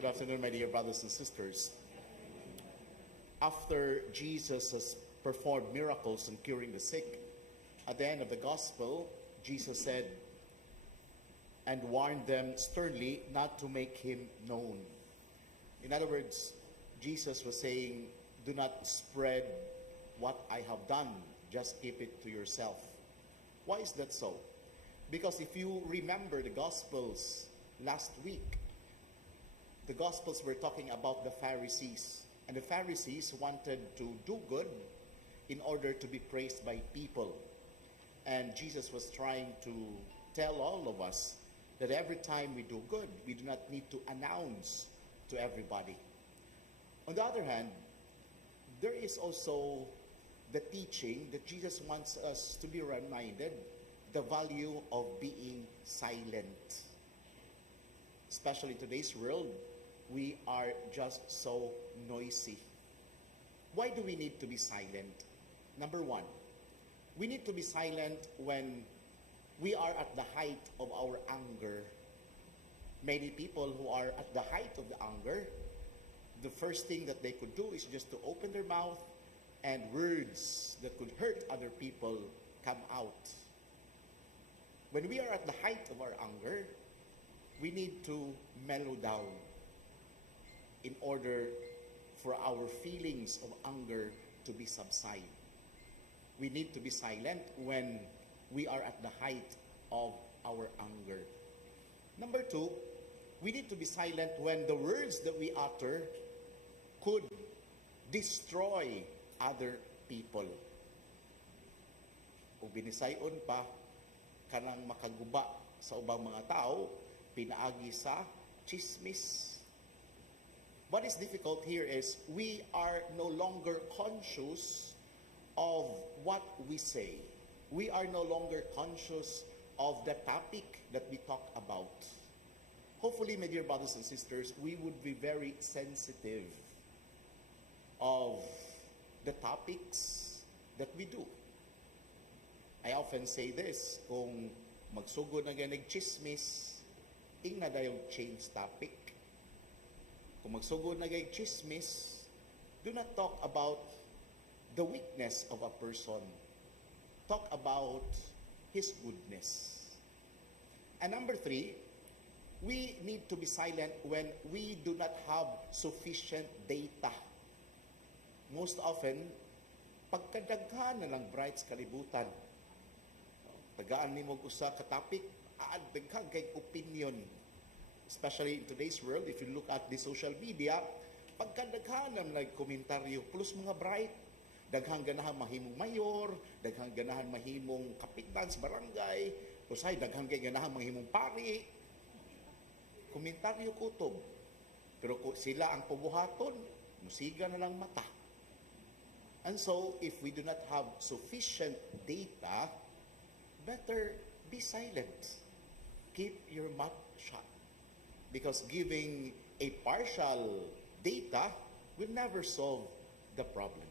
Good afternoon, my dear brothers and sisters. After Jesus has performed miracles in curing the sick, at the end of the gospel, Jesus said and warned them sternly not to make him known. In other words, Jesus was saying, do not spread what I have done. Just keep it to yourself. Why is that so? Because if you remember the Gospels last week, the Gospels were talking about the Pharisees. And the Pharisees wanted to do good in order to be praised by people. And Jesus was trying to tell all of us that every time we do good, we do not need to announce to everybody. On the other hand, there is also the teaching that Jesus wants us to be reminded the value of being silent. Especially in today's world, we are just so noisy. Why do we need to be silent? Number one, we need to be silent when we are at the height of our anger. Many people who are at the height of the anger, the first thing that they could do is just to open their mouth and words that could hurt other people come out. When we are at the height of our anger, we need to mellow down in order for our feelings of anger to be subside. We need to be silent when we are at the height of our anger. Number two, we need to be silent when the words that we utter could destroy other people. O binisayon pa, kanang makaguba sa ubang mga tao, pinaagi sa chismis. What is difficult here is we are no longer conscious of what we say. We are no longer conscious of the topic that we talk about. Hopefully, my dear brothers and sisters, we would be very sensitive of the topics that we do. I often say this, kung magsugod na ganig chismis, ing na dayong change topic. Kung magsugod na ganig chismis, do not talk about the weakness of a person. Talk about his goodness. And number three, we need to be silent when we do not have sufficient data. Most often, pagkadaghan na lang bright sa kalibutan, tagaan ni mo usa ka topic, daghan kay opinion. Especially in today's world, if you look at the social media, pagkadaghan na nagkomentaryo, plus mga bright, daghang ganahan mahimong mayor, daghang ganahan mahimong kapitan sa barangay, usay daghang ganahan mahimong pari. Komentaryo kutob. Pero kung sila ang pubuhaton, musiga na lang mata. And so, if we do not have sufficient data, better be silent. Keep your mouth shut. Because giving a partial data will never solve the problem.